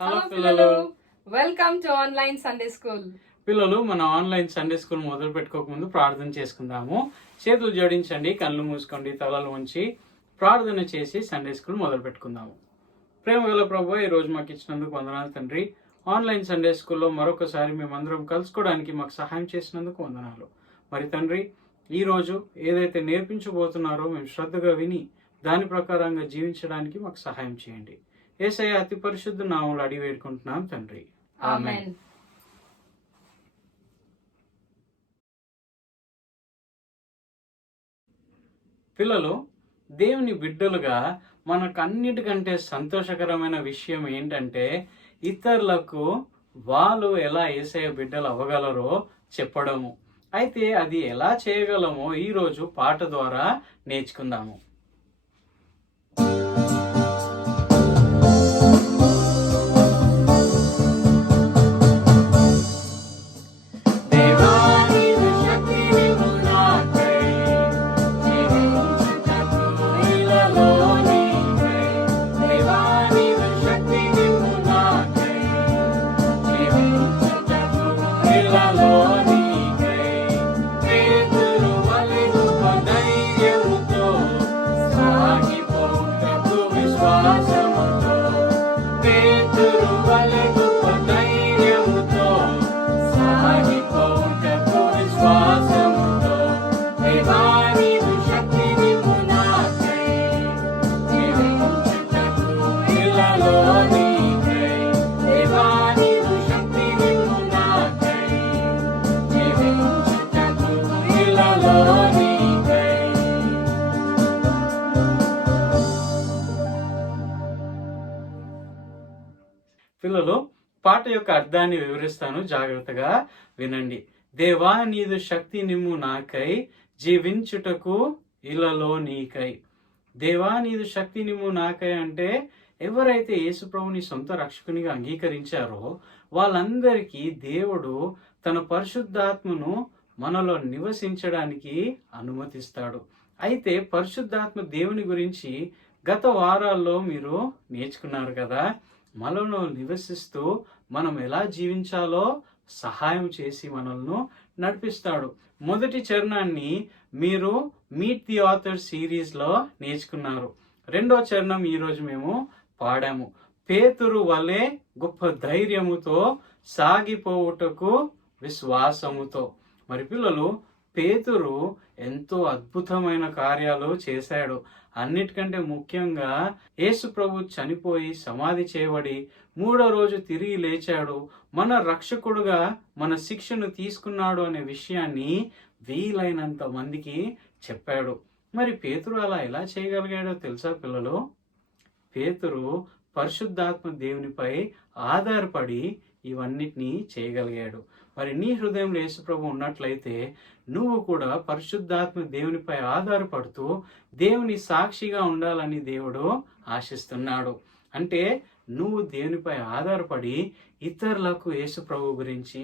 Hello పిల్లలు, welcome to online Sunday school. పిల్లలు, మన ఆన్లైన్ సండే స్కూల్ మొదలు పెట్టుకోకముందు ప్రార్థన చేసుకుందాము. చేతులు జోడించండి, కళ్ళు మూసుకోండి, తలలు ఉంచి ప్రార్థన చేసి సండే స్కూల్ మొదలు పెట్టుకుందాము. ప్రేమ గల ప్రభువా, ఈ రోజు మాకు ఇచ్చినందుకు వందనాలు తండ్రి. ఆన్లైన్ సండే స్కూల్లో మరొకసారి మేమందరం కలుసుకోవడానికి మాకు సహాయం చేసినందుకు వందనాలు. మరి తండ్రి, ఈ రోజు ఏదైతే నేర్పించబోతున్నారో మేము శ్రద్ధగా విని దాని ప్రకారంగా జీవించడానికి మాకు సహాయం చేయండి. యేసయ్య అతి పరిశుద్ధ నామములో అడిగి వేడుకుంటున్నాం తండ్రి, ఆమేన్. పిల్లలు, దేవుని బిడ్డలుగా మనకన్నిటికంటే సంతోషకరమైన విషయం ఏంటంటే ఇతరులకు వాళ్ళు ఎలా యేసయ్య బిడ్డలు అవ్వగలరో చెప్పడము. అయితే అది ఎలా చేయగలమో ఈరోజు పాట ద్వారా నేర్చుకుందాము. పిల్లలు, పాట యొక్క అర్థాన్ని వివరిస్తాను, జాగ్రత్తగా వినండి. దేవా నీదు శక్తి నిమ్ము నాకై, జీవించుటకు ఇలలో నీకై. దేవా నీదు శక్తి నిమ్ము నాకై అంటే ఎవరైతే యేసుప్రభుని సొంత రక్షకునిగా అంగీకరించారో వాళ్ళందరికీ దేవుడు తన పరిశుద్ధాత్మను మనలో నివసించడానికి అనుమతిస్తాడు. అయితే పరిశుద్ధాత్మ దేవుని గురించి గత వారాల్లో మీరు నేర్చుకున్నారు కదా. మనలో నివసిస్తూ మనం ఎలా జీవించాలో సహాయం చేసి మనల్ని నడిపిస్తాడు. మొదటి చరణాన్ని మీరు మీట్ ది ఆథర్ సిరీస్లో నేర్చుకున్నారు. రెండో చరణం ఈరోజు మేము పాడాము. పేతురు వలె గొప్ప ధైర్యముతో సాగిపోవుటకు విశ్వాసముతో. మరి పిల్లలు, పేతురు ఎంతో అద్భుతమైన కార్యాలు చేశాడు. అన్నిటికంటే ముఖ్యంగా యేసు ప్రభు చనిపోయి సమాధి చేయబడి 3వ రోజు తిరిగి లేచాడు, మన రక్షకుడుగా మన శిక్షను తీసుకున్నాడు అనే విషయాన్ని వీలైనంత మందికి చెప్పాడు. మరి పేతురు అలా ఎలా చేయగలిగాడో తెలుసా పిల్లలు? పేతురు పరిశుద్ధాత్మ దేవునిపై ఆధారపడి ఇవన్నిటినీ చేయగలిగాడు. మరి నీ హృదయంలో యేసుప్రభు ఉన్నట్లయితే నువ్వు కూడా పరిశుద్ధాత్మ దేవునిపై ఆధారపడుతూ దేవుని సాక్షిగా ఉండాలని దేవుడు ఆశిస్తున్నాడు. అంటే నువ్వు దేవునిపై ఆధారపడి ఇతరులకు యేసుప్రభు గురించి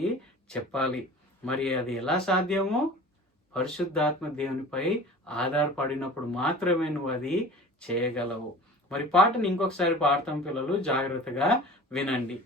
చెప్పాలి. మరి అది ఎలా సాధ్యమో? పరిశుద్ధాత్మ దేవునిపై ఆధారపడినప్పుడు మాత్రమే నువ్వు అది చేయగలవు. మరి పాటను ఇంకొకసారి పాడతాం పిల్లలు, జాగ్రత్తగా వినండి.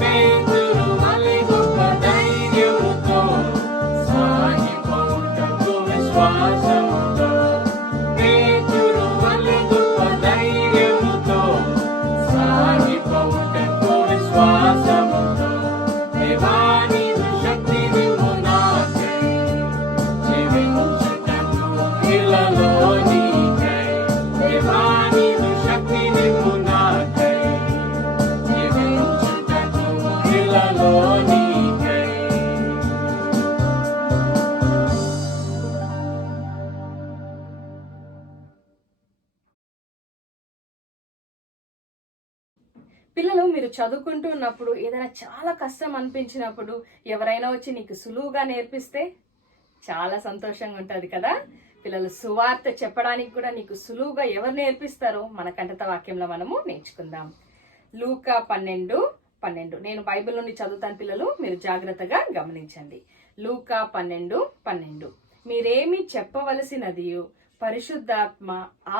Pedro, vale goppa ధైర్యం పిల్లలు మీరు చదువుకుంటూ ఉన్నప్పుడు ఏదైనా చాలా కష్టం అనిపించినప్పుడు ఎవరైనా వచ్చి నీకు సులువుగా నేర్పిస్తే చాలా సంతోషంగా ఉంటుంది కదా. పిల్లలు సువార్త చెప్పడానికి కూడా నీకు సులువుగా ఎవరు నేర్పిస్తారో మన కంటత వాక్యంలో మనము నేర్చుకుందాం. లూకా 12:12. నేను బైబిల్ నుండి చదువుతాను పిల్లలు, మీరు జాగ్రత్తగా గమనించండి. లూకా 12:12. మీరేమి చెప్పవలసినది పరిశుద్ధాత్మ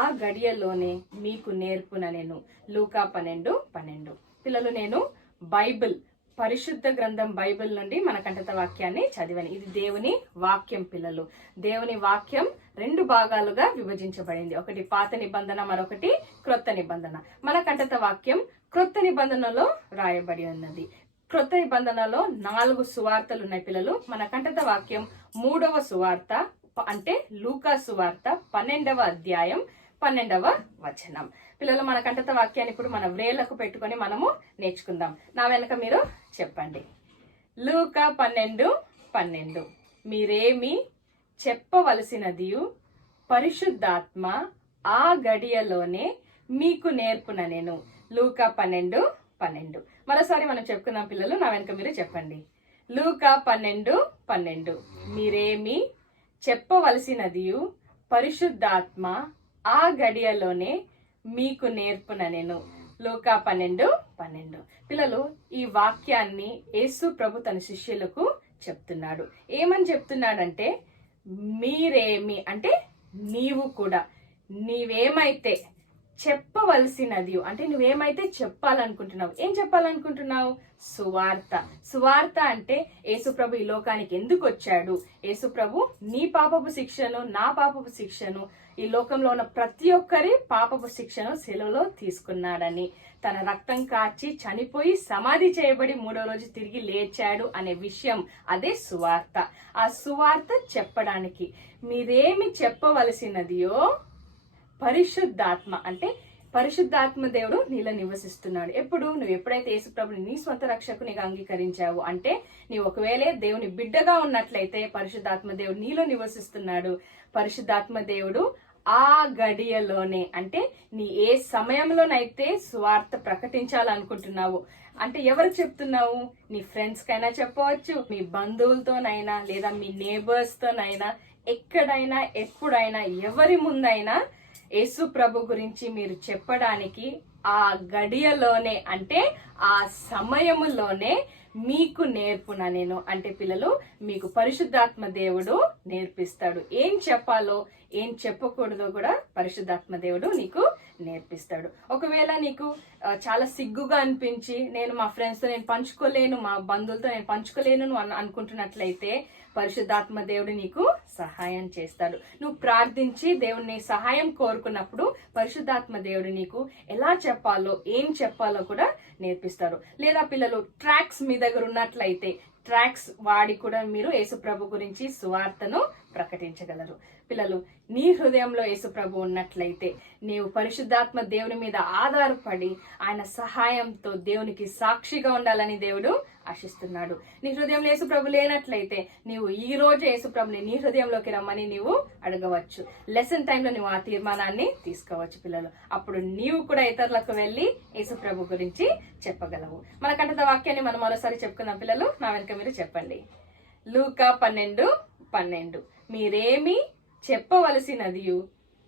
ఆ గడియలోనే మీకు నేర్పుననెను. లూకా 12:12. పిల్లలు నేను బైబిల్, పరిశుద్ధ గ్రంథం బైబిల్ నుండి మన కంటత వాక్యాన్ని చదివాను. ఇది దేవుని వాక్యం పిల్లలు. దేవుని వాక్యం 2 భాగాలుగా విభజించబడింది. ఒకటి పాత నిబంధన, మరొకటి క్రొత్త నిబంధన. మన కంటత వాక్యం క్రొత్త నిబంధనలో రాయబడి ఉన్నది. క్రొత్త నిబంధనలో 4 సువార్తలు ఉన్నాయి పిల్లలు. మన కంటత వాక్యం 3వ సువార్త, అంటే లూకా సువార్త 12వ అధ్యాయం 12వ వచనం. పిల్లలు మన కంటత వాక్యాన్ని ఇప్పుడు మన వ్రేళ్లకు పెట్టుకొని మనము నేర్చుకుందాం. నా వెనక మీరు చెప్పండి. లూకా 12:12. మీరేమి చెప్పవలసినది పరిశుద్ధాత్మ ఆ గడియలోనే మీకు నేర్పుననెను. లూకా 12:12. మరోసారి మనం చెప్పుకుందాం పిల్లలు, నా వెనక మీరు చెప్పండి. లూకా 12:12. మీరేమి చెప్పవలసినది పరిశుద్ధాత్మ ఆ గడియలోనే మీకు నేర్పుననెను. లూకా 12:12. పిల్లలు ఈ వాక్యాన్ని యేసు ప్రభు తన శిష్యులకు చెప్తున్నాడు. ఏమని చెప్తున్నాడంటే, మీరేమి అంటే నీవు కూడా, నీవేమైతే చెప్పవలసినది అంటే నువ్వేమైతే చెప్పాలనుకుంటున్నావు. ఏం చెప్పాలనుకుంటున్నావు? సువార్త. సువార్త అంటే యేసుప్రభు ఈ లోకానికి ఎందుకు వచ్చాడు, యేసుప్రభు నీ పాపపు శిక్షను, నా పాపపు శిక్షను, ఈ లోకంలో ఉన్న ప్రతి ఒక్కరి పాపపు శిక్షను శిలువలో తీసుకున్నాడని, తన రక్తం కాచి చనిపోయి సమాధి చేయబడి 3వ రోజు తిరిగి లేచాడు అనే విషయం, అదే సువార్త. ఆ సువార్త చెప్పడానికి మీరేమి చెప్పవలసినదియో పరిశుద్ధాత్మ అంటే పరిశుద్ధాత్మ దేవుడు నీలో నివసిస్తున్నాడు. నువ్వు ఎప్పుడైతే యేసుప్రభుని నీ స్వంత రక్షకునిగా అంగీకరించావు అంటే, నీవు ఒకవేళ దేవుని బిడ్డగా ఉన్నట్లయితే పరిశుద్ధాత్మ దేవుడు నీలో నివసిస్తున్నాడు. పరిశుద్ధాత్మ దేవుడు ఆ గడియలోనే అంటే నీ ఏ సమయంలోనైతే సువార్త ప్రకటించాలనుకుంటున్నావు అంటే ఎవరు చెప్తున్నావు? నీ ఫ్రెండ్స్ కైనా చెప్పవచ్చు, మీ బంధువులతోనైనా, లేదా మీ నేబర్స్ తోనైనా, ఎక్కడైనా ఎప్పుడైనా ఎవరి ముందైనా యేసు ప్రభు గురించి మీరు చెప్పడానికి ఆ గడియలోనే అంటే ఆ సమయములోనే మీకు నేర్పుననెను. అంటే పిల్లలు మీకు పరిశుద్ధాత్మ దేవుడు నేర్పిస్తాడు. ఏం చెప్పాలో ఏం చెప్పకూడదో కూడా పరిశుద్ధాత్మ దేవుడు నీకు నేర్పిస్తాడు. ఒకవేళ నీకు చాలా సిగ్గుగా అనిపించి నేను మా ఫ్రెండ్స్తో నేను పంచుకోలేను, మా బంధువులతో నేను పంచుకోలేను అనుకుంటున్నట్లయితే పరిశుద్ధాత్మ దేవుడు నీకు సహాయం చేస్తాడు. నువ్వు ప్రార్థించి దేవుని సహాయం కోరుకున్నప్పుడు పరిశుద్ధాత్మ దేవుడు నీకు ఎలా చెప్పాలో ఏం చెప్పాలో కూడా నేర్పిస్తారు. లేదా పిల్లలు ట్రాక్స్ మీ దగ్గర ఉన్నట్లయితే ట్రాక్స్ వాడి కూడా మీరు యేసుప్రభు గురించి సువార్తను ప్రకటించగలరు. పిల్లలు నీ హృదయంలో యేసుప్రభు ఉన్నట్లయితే నీవు పరిశుద్ధాత్మ దేవుని మీద ఆధారపడి ఆయన సహాయంతో దేవునికి సాక్షిగా ఉండాలని దేవుడు ఆశిస్తున్నాడు. నీ హృదయంలో యేసుప్రభు లేనట్లయితే నీవు ఈ రోజు యేసుప్రభుని నీ హృదయంలోకి రమ్మని నీవు అడగవచ్చు. లెసన్ టైంలో నువ్వు ఆ తీర్మానాన్ని తీసుకోవచ్చు. పిల్లలు అప్పుడు నీవు కూడా ఇతరులకు వెళ్ళి యేసుప్రభు గురించి చెప్పగలవు. మన కంటత వాక్యాన్ని మనం మరోసారి చెప్పుకుందాం పిల్లలు, నా వెనుక మీరు చెప్పండి. లూకా 12:12. మీరేమి చెప్పవలసినది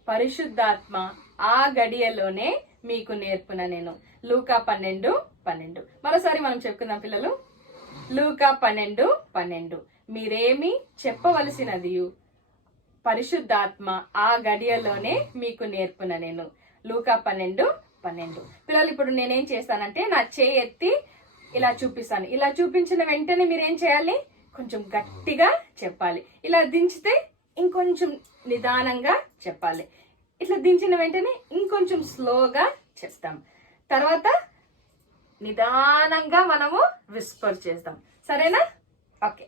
పరిశుద్ధాత్మ ఆ గడియలోనే మీకు నేర్పుననెను. లూకా 12:12. మరోసారి మనం చెప్పుకుందాం పిల్లలు. లూకా 12:12. మీరేమి చెప్పవలసినది పరిశుద్ధాత్మ ఆ గడియలోనే మీకు నేర్పుననెను. లూకా 12:12. పిల్లలు ఇప్పుడు నేనేం చేస్తానంటే నా చేయి ఎత్తి ఇలా చూపిస్తాను. ఇలా చూపించిన వెంటనే మీరేం చేయాలి? కొంచెం గట్టిగా చెప్పాలి. ఇలా దించితే ఇంకొంచెం నిదానంగా చెప్పాలి. ఇట్లా దించిన వెంటనే ఇంకొంచెం స్లోగా చెప్తాం. తర్వాత నిదానంగా మనము విస్పర్ చేస్తాం. సరేనా? ఓకే.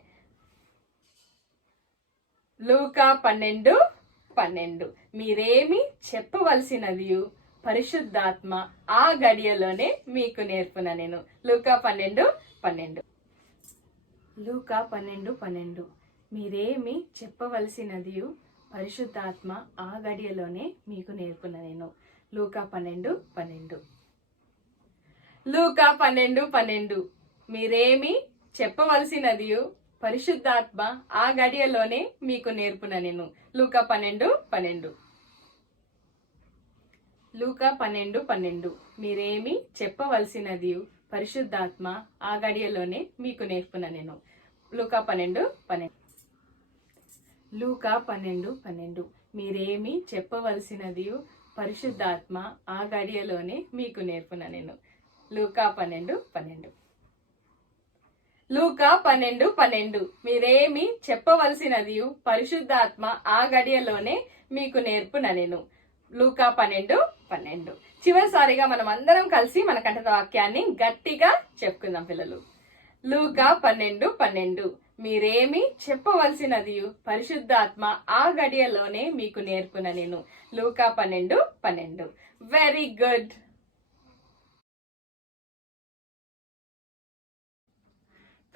లూకా 12:12. మీరేమి చెప్పవలసినది పరిశుద్ధాత్మ ఆ గడియలోనే మీకు నేర్పుననెను. లూకా 12:12. లూకా 12:12. మీరేమి చెప్పవలసినది పరిశుద్ధాత్మ ఆ గడియలోనే మీకు నేర్పుననెను. లూకా 12:12. లూకా 12:12 మీరేమి చెప్పవలసినదియు పరిశుద్ధాత్మ ఆ గడియలోనే మీకు నేర్పుననెను. లూకా 12:12 లూకా 12:12 మీరేమి చెప్పవలసినదియు పరిశుద్ధాత్మ ఆ గడియలోనే మీకు నేర్పుననెను. లూకా 12:12 లూకా 12:12 మీరేమి చెప్పవలసినదియు పరిశుద్ధాత్మ ఆ గడియలోనే మీకు నేర్పుననెను. లూకా 12:12 లూకా 12:12 మీరేమి చెప్పవలసినదియు పరిశుద్ధాత్మ ఆ గడియలోనే మీకు నేర్పుననెను. లూకా 12:12 చివరిసారిగా మనం అందరం కలిసి మన కంఠత వాక్యాన్ని గట్టిగా చెప్పుకుందాం పిల్లలు. లూకా 12:12 మీరేమి చెప్పవలసినదియు పరిశుద్ధాత్మ ఆ గడియలోనే మీకు నేర్పుననెను. లూకా 12:12 వెరీ గుడ్.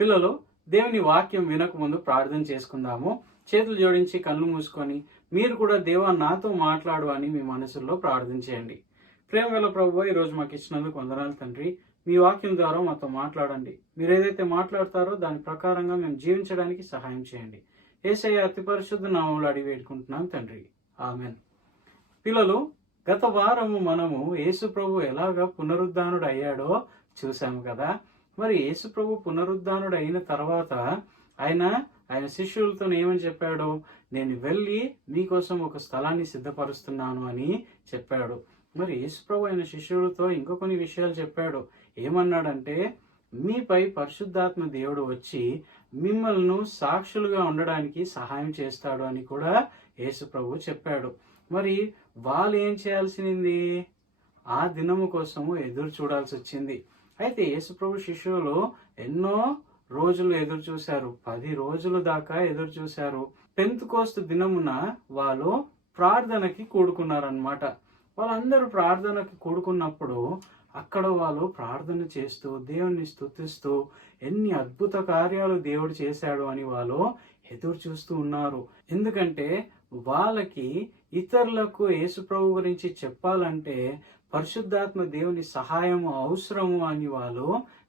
పిల్లలు, దేవుని వాక్యం వినక ముందు ప్రార్థన చేసుకుందాము. చేతులు జోడించి కళ్ళు మూసుకొని మీరు కూడా దేవా నాతో మాట్లాడు అని మీ మనసులో ప్రార్థన చేయండి. ప్రేమ గల ప్రభువా, ఈరోజు మాకు ఇచ్చినందుకు వందనాలు తండ్రి. మీ వాక్యం ద్వారా మాతో మాట్లాడండి. మీరు ఏదైతే మాట్లాడతారో దాని ప్రకారంగా మేము జీవించడానికి సహాయం చేయండి. యేసయ్య అతి పరిశుద్ధ నామములో అడిగి వేడుకుంటున్నాం తండ్రి, ఆమెన్. పిల్లలు, గత వారము మనము యేసు ప్రభు ఎలాగా పునరుద్ధానుడు అయ్యాడో చూసాము కదా. మరి యేసు ప్రభు పునరుద్ధానుడు అయిన తర్వాత ఆయన శిష్యులతో ఏమని చెప్పాడు? నేను వెళ్ళి మీకోసం ఒక స్థలాన్ని సిద్ధపరుస్తున్నాను అని చెప్పాడు. మరి యేసు ప్రభు ఆయన శిష్యులతో ఇంకో కొన్ని విషయాలు చెప్పాడు. ఏమన్నాడంటే, మీపై పరిశుద్ధాత్మ దేవుడు వచ్చి మిమ్మల్ని సాక్షులుగా ఉండడానికి సహాయం చేస్తాడు అని కూడా యేసు ప్రభు చెప్పాడు. మరి వాళ్ళు ఏం చేయాల్సింది? ఆ దినము కోసము ఎదురు చూడాల్సి వచ్చింది. అయితే యేసుప్రభు శిష్యులు ఎన్నో రోజులు ఎదురు చూశారు. 10 రోజుల దాకా ఎదురు చూశారు. పెంతెకోస్తు దినమున వాళ్ళు ప్రార్థనకి కూడుకున్నారనమాట. వాళ్ళందరూ ప్రార్థనకి కూడుకున్నప్పుడు అక్కడ వాళ్ళు ప్రార్థన చేస్తూ దేవుని స్తుతిస్తూ ఎన్ని అద్భుత కార్యాలు దేవుడు చేశాడు అని వాళ్ళు ఎదురు చూస్తూ ఉన్నారు. ఎందుకంటే వాళ్ళకి ఇతరులకు యేసుప్రభు గురించి చెప్పాలంటే పరిశుద్ధాత్మ దేవుని సహాయము అవసరము అని వాళ్ళు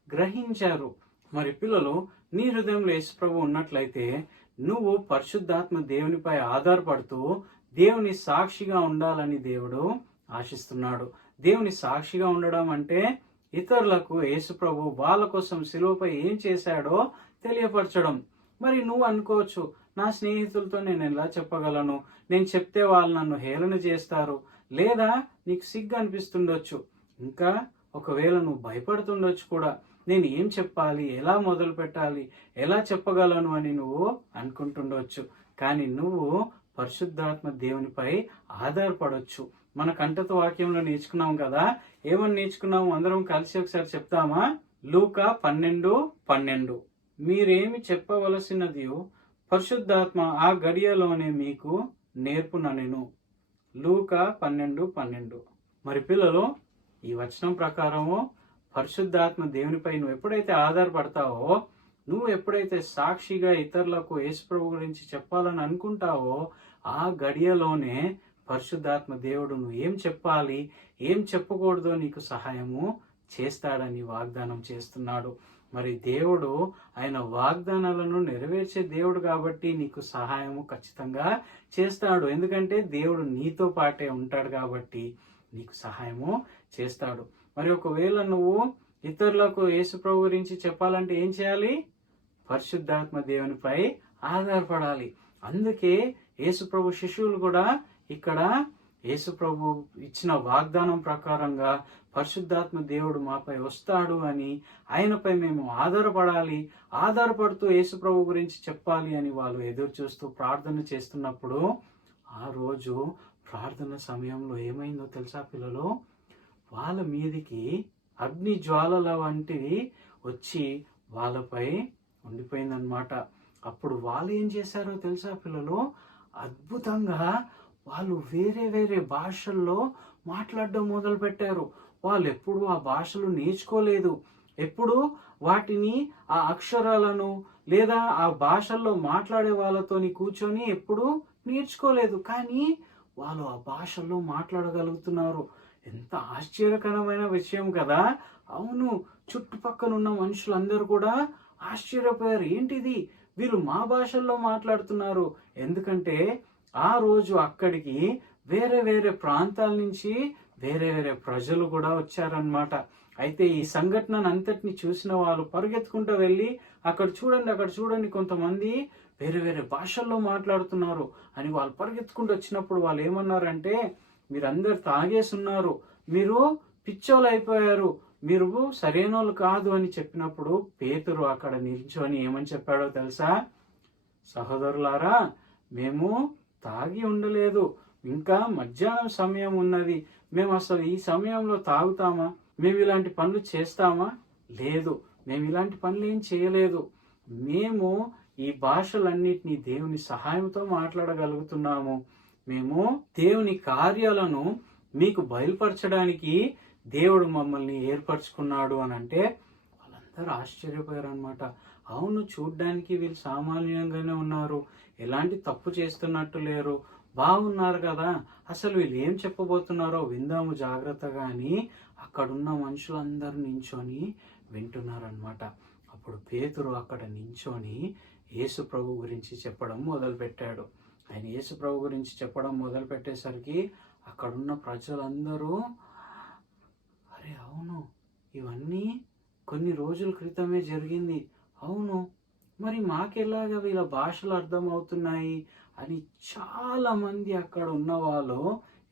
గ్రహించారు. మరి పిల్లలు, నీ హృదయంలో యేసుప్రభు ఉన్నట్లయితే నువ్వు పరిశుద్ధాత్మ దేవునిపై ఆధారపడుతూ దేవుని సాక్షిగా ఉండాలని దేవుడు ఆశిస్తున్నాడు. దేవుని సాక్షిగా ఉండడం అంటే ఇతరులకు యేసుప్రభు వాళ్ళ కోసం శిలువపై ఏం చేశాడో తెలియపరచడం. మరి నువ్వు అనుకోవచ్చు, నా స్నేహితులతో నేను ఎలా చెప్పగలను? నేను చెప్తే వాళ్ళు నన్ను హేళన చేస్తారు. లేదా నీకు సిగ్గు అనిపిస్తుండొచ్చు. ఇంకా ఒకవేళ నువ్వు భయపడుతుండొచ్చు కూడా. నేను ఏం చెప్పాలి, ఎలా మొదలు పెట్టాలి, ఎలా చెప్పగలను అని నువ్వు అనుకుంటుండొచ్చు. కానీ నువ్వు పరిశుద్ధాత్మ దేవునిపై ఆధారపడవచ్చు. మన కంఠత వాక్యంలో నేర్చుకున్నాం కదా. ఏమని నేర్చుకున్నాము? అందరం కలిసి ఒకసారి చెప్తామా? లూకా 12:12 మీరేమి చెప్పవలసినది పరిశుద్ధాత్మ ఆ గడియలోనే మీకు నేర్పుననెను. లూకా 12:12 మరి పిల్లలు, ఈ వచనం ప్రకారము పరిశుద్ధాత్మ దేవునిపై నువ్వు ఎప్పుడైతే ఆధారపడతావో, నువ్వు ఎప్పుడైతే సాక్షిగా ఇతరులకు యేసుప్రభు గురించి చెప్పాలని అనుకుంటావో, ఆ గడియలోనే పరిశుద్ధాత్మ దేవుడు నువ్వు ఏం చెప్పాలి, ఏం చెప్పకూడదో నీకు సహాయము చేస్తాడని వాగ్దానం చేస్తున్నాడు. మరి దేవుడు ఆయన వాగ్దానాలను నెరవేర్చే దేవుడు కాబట్టి నీకు సహాయము ఖచ్చితంగా చేస్తాడు. ఎందుకంటే దేవుడు నీతో పాటే ఉంటాడు కాబట్టి నీకు సహాయము చేస్తాడు. మరి ఒకవేళ నువ్వు ఇతరులకు యేసుప్రభు గురించి చెప్పాలంటే ఏం చేయాలి? పరిశుద్ధాత్మ దేవునిపై ఆధారపడాలి. అందుకే యేసుప్రభు శిష్యులు కూడా ఇక్కడ యేసుప్రభు ఇచ్చిన వాగ్దానం ప్రకారంగా పరిశుద్ధాత్మ దేవుడు మాపై వస్తాడు అని, ఆయనపై మేము ఆధారపడాలి, ఆధారపడుతూ యేసుప్రభు గురించి చెప్పాలి అని వాళ్ళు ఎదురు చూస్తూ ప్రార్థన చేస్తున్నప్పుడు, ఆ రోజు ప్రార్థన సమయంలో ఏమైందో తెలుసా పిల్లలు? వాళ్ళ మీదికి అగ్ని జ్వాలల వంటివి వచ్చి వాళ్ళపై ఉండిపోయిందనమాట. అప్పుడు వాళ్ళు ఏం చేశారో తెలుసా పిల్లలు? అద్భుతంగా వాళ్ళు వేరే వేరే భాషల్లో మాట్లాడడం మొదలు పెట్టారు. వాళ్ళు ఎప్పుడు ఆ భాషలు నేర్చుకోలేదు. ఎప్పుడు వాటిని, ఆ అక్షరాలను లేదా ఆ భాషల్లో మాట్లాడే వాళ్ళతోని కూర్చొని ఎప్పుడు నేర్చుకోలేదు. కానీ వాళ్ళు ఆ భాషల్లో మాట్లాడగలుగుతున్నారు. ఎంత ఆశ్చర్యకరమైన విషయం కదా. అవును, చుట్టుపక్కల ఉన్న మనుషులందరూ కూడా ఆశ్చర్యపోయారు. ఏంటిది, వీళ్ళు మా భాషల్లో మాట్లాడుతున్నారు. ఎందుకంటే ఆ రోజు అక్కడికి వేరే వేరే ప్రాంతాల నుంచి వేరే వేరే ప్రజలు కూడా వచ్చారనమాట. అయితే ఈ సంఘటన అంతటిని చూసిన వాళ్ళు పరిగెత్తుకుంటూ వెళ్ళి అక్కడ చూడండి కొంతమంది వేరే వేరే భాషల్లో మాట్లాడుతున్నారు అని వాళ్ళు పరిగెత్తుకుంటూ వచ్చినప్పుడు వాళ్ళు ఏమన్నారంటే, మీరందరు తాగేసి ఉన్నారు, మీరు పిచ్చోళ్ళు అయిపోయారు, మీరు సరైన వాళ్ళు కాదు అని చెప్పినప్పుడు పేతురు అక్కడ నిల్చొని ఏమని చెప్పాడో తెలుసా? సహోదరులారా, మేము తాగి ఉండలేదు, ఇంకా మధ్యాహ్నం సమయం ఉన్నది, మేము అసలు ఈ సమయంలో తాగుతామా? మేము ఇలాంటి పనులు చేస్తామా? లేదు, మేము ఇలాంటి పనులు ఏం చేయలేదు. మేము ఈ భాషలన్నిటినీ దేవుని సహాయంతో మాట్లాడగలుగుతున్నాము. మేము దేవుని కార్యాలను మీకు బయలుపరచడానికి దేవుడు మమ్మల్ని ఏర్పరచుకున్నాడు అని అంటే వాళ్ళందరూ ఆశ్చర్యపోయారు అనమాట. అవును, చూడ్డానికి వీళ్ళు సామాన్యంగానే ఉన్నారు, ఎలాంటి తప్పు చేస్తున్నట్టు లేరు, బాగున్నారు కదా, అసలు వీళ్ళు ఏం చెప్పబోతున్నారో విందాము జాగ్రత్తగా అని అక్కడున్న మనుషులందరూ నించొని వింటున్నారనమాట. అప్పుడు పేతురు అక్కడ నించొని యేసు ప్రభు గురించి చెప్పడం మొదలుపెట్టాడు. ఆయన యేసు ప్రభు గురించి చెప్పడం మొదలు పెట్టేసరికి అక్కడున్న ప్రజలందరూ, అరే అవును, ఇవన్నీ కొన్ని రోజుల క్రితమే జరిగింది, అవును, మరి మాకెలాగా వీళ్ళ భాషలు అర్థమవుతున్నాయి అని చాలా మంది అక్కడ ఉన్న వాళ్ళు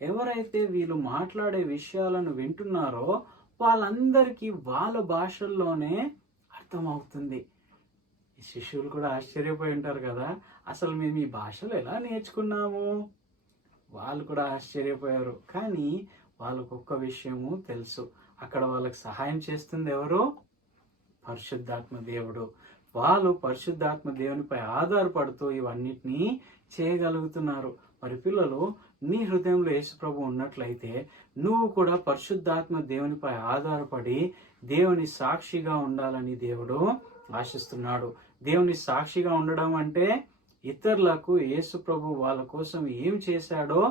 ఎవరైతే వీళ్ళు మాట్లాడే విషయాలను వింటున్నారో వాళ్ళందరికీ వాళ్ళ భాషల్లోనే అర్థమవుతుంది. ఈ శిష్యులు కూడా ఆశ్చర్యపోయి ఉంటారు కదా, అసలు మేము ఈ భాషలు ఎలా నేర్చుకున్నాము? వాళ్ళు కూడా ఆశ్చర్యపోయారు. కానీ వాళ్ళకు ఒక్క విషయము తెలుసు, అక్కడ వాళ్ళకి సహాయం చేస్తుంది ఎవరు? పరిశుద్ధాత్మ దేవుడు. వాళ్ళు పరిశుద్ధాత్మ దేవునిపై ఆధారపడుతూ ఇవన్నిటినీ చేయగలుగుతున్నారు. మరి పిల్లలు, నీ హృదయంలో యేసుప్రభు ఉన్నట్లయితే నువ్వు కూడా పరిశుద్ధాత్మ దేవునిపై ఆధారపడి దేవుని సాక్షిగా ఉండాలని దేవుడు ఆశిస్తున్నాడు. దేవుని సాక్షిగా ఉండడం అంటే ఇతరులకు యేసుప్రభు వాళ్ళ కోసం ఏం చేశాడో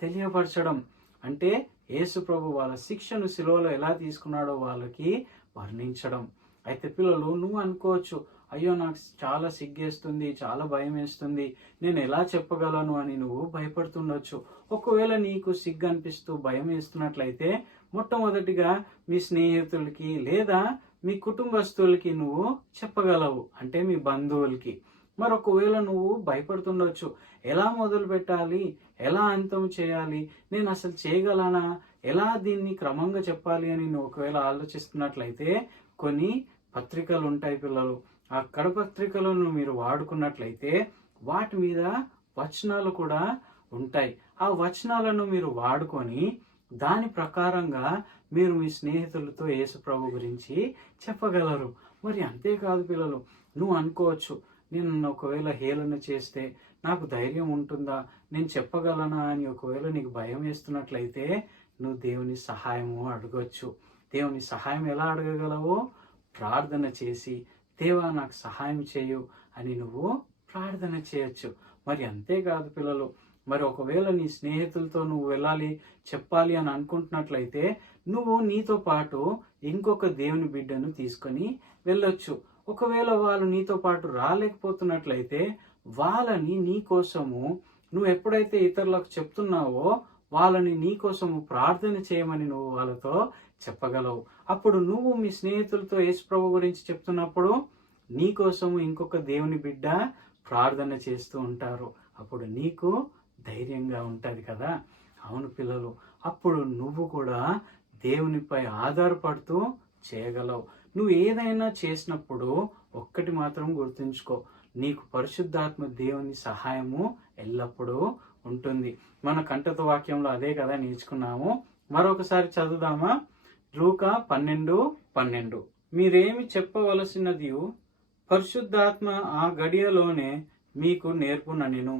తెలియపరచడం. అంటే యేసుప్రభు వాళ్ళ శిక్షను శిలువలో ఎలా తీసుకున్నాడో వాళ్ళకి వర్ణించడం. అయితే పిల్లలు, నువ్వు అనుకోవచ్చు, అయ్యో నాకు చాలా సిగ్గేస్తుంది, చాలా భయం వేస్తుంది, నేను ఎలా చెప్పగలను అని నువ్వు భయపడుతుండొచ్చు. ఒకవేళ నీకు సిగ్గు అనిపిస్తూ భయం వేస్తున్నట్లయితే మొట్టమొదటిగా మీ స్నేహితులకి లేదా మీ కుటుంబస్తులకి నువ్వు చెప్పగలవు, అంటే మీ బంధువులకి. మరొకవేళ నువ్వు భయపడుతుండొచ్చు, ఎలా మొదలు పెట్టాలి, ఎలా అంతం చేయాలి, నేను అసలు చేయగలనా, ఎలా దీన్ని క్రమంగా చెప్పాలి అని నువ్వు ఒకవేళ ఆలోచిస్తున్నట్లయితే కొన్ని పత్రికలు ఉంటాయి పిల్లలు. ఆ కరపత్రికలను మీరు వాడుకున్నట్లయితే వాటి మీద వచనాలు కూడా ఉంటాయి. ఆ వచనాలను మీరు వాడుకొని దాని ప్రకారంగా మీరు మీ స్నేహితులతో యేసు ప్రభు గురించి చెప్పగలరు. మరి అంతేకాదు పిల్లలు, నువ్వు అనుకోవచ్చు, నేను ఒకవేళ హేళన చేస్తే నాకు ధైర్యం ఉంటుందా, నేను చెప్పగలనా అని ఒకవేళ నీకు భయం వేస్తున్నట్లయితే నువ్వు దేవుని సహాయము అడగొచ్చు. దేవుని సహాయం ఎలా అడగగలవో ప్రార్థన చేసి, దేవా నాకు సహాయం చేయు అని నువ్వు ప్రార్థన చేయొచ్చు. మరి అంతేకాదు పిల్లలు, మరి ఒకవేళ నీ స్నేహితులతో నువ్వు వెళ్ళాలి, చెప్పాలి అని అనుకుంటున్నట్లయితే నువ్వు నీతో పాటు ఇంకొక దేవుని బిడ్డను తీసుకొని వెళ్ళొచ్చు. ఒకవేళ వాళ్ళు నీతో పాటు రాలేకపోతున్నట్లయితే వాళ్ళని నీ కోసము నువ్వు ఎప్పుడైతే ఇతరులకు చెప్తున్నావో వాళ్ళని నీ కోసము ప్రార్థన చేయమని నువ్వు వాళ్ళతో చెప్పగలవు. అప్పుడు నువ్వు మీ స్నేహితులతో యేసు ప్రభు గురించి చెప్తున్నప్పుడు నీ కోసము ఇంకొక దేవుని బిడ్డ ప్రార్థన చేస్తూ ఉంటారు. అప్పుడు నీకు ధైర్యంగా ఉంటుంది కదా. అవును పిల్లలు, అప్పుడు నువ్వు కూడా దేవునిపై ఆధారపడుతూ చేయగలవు. నువ్వు ఏదైనా చేసినప్పుడు ఒక్కటి మాత్రం గుర్తుంచుకో, నీకు పరిశుద్ధాత్మ దేవుని సహాయము ఎల్లప్పుడూ ఉంటుంది. మన కంఠత వాక్యంలో అదే కదా నేర్చుకున్నాము. మరొకసారి చదువుదామా? లూకా 12:12. మీరేమి చెప్పవలసినది పరిశుద్ధాత్మ ఆ గడియలోనే మీకు నేర్పుననెను.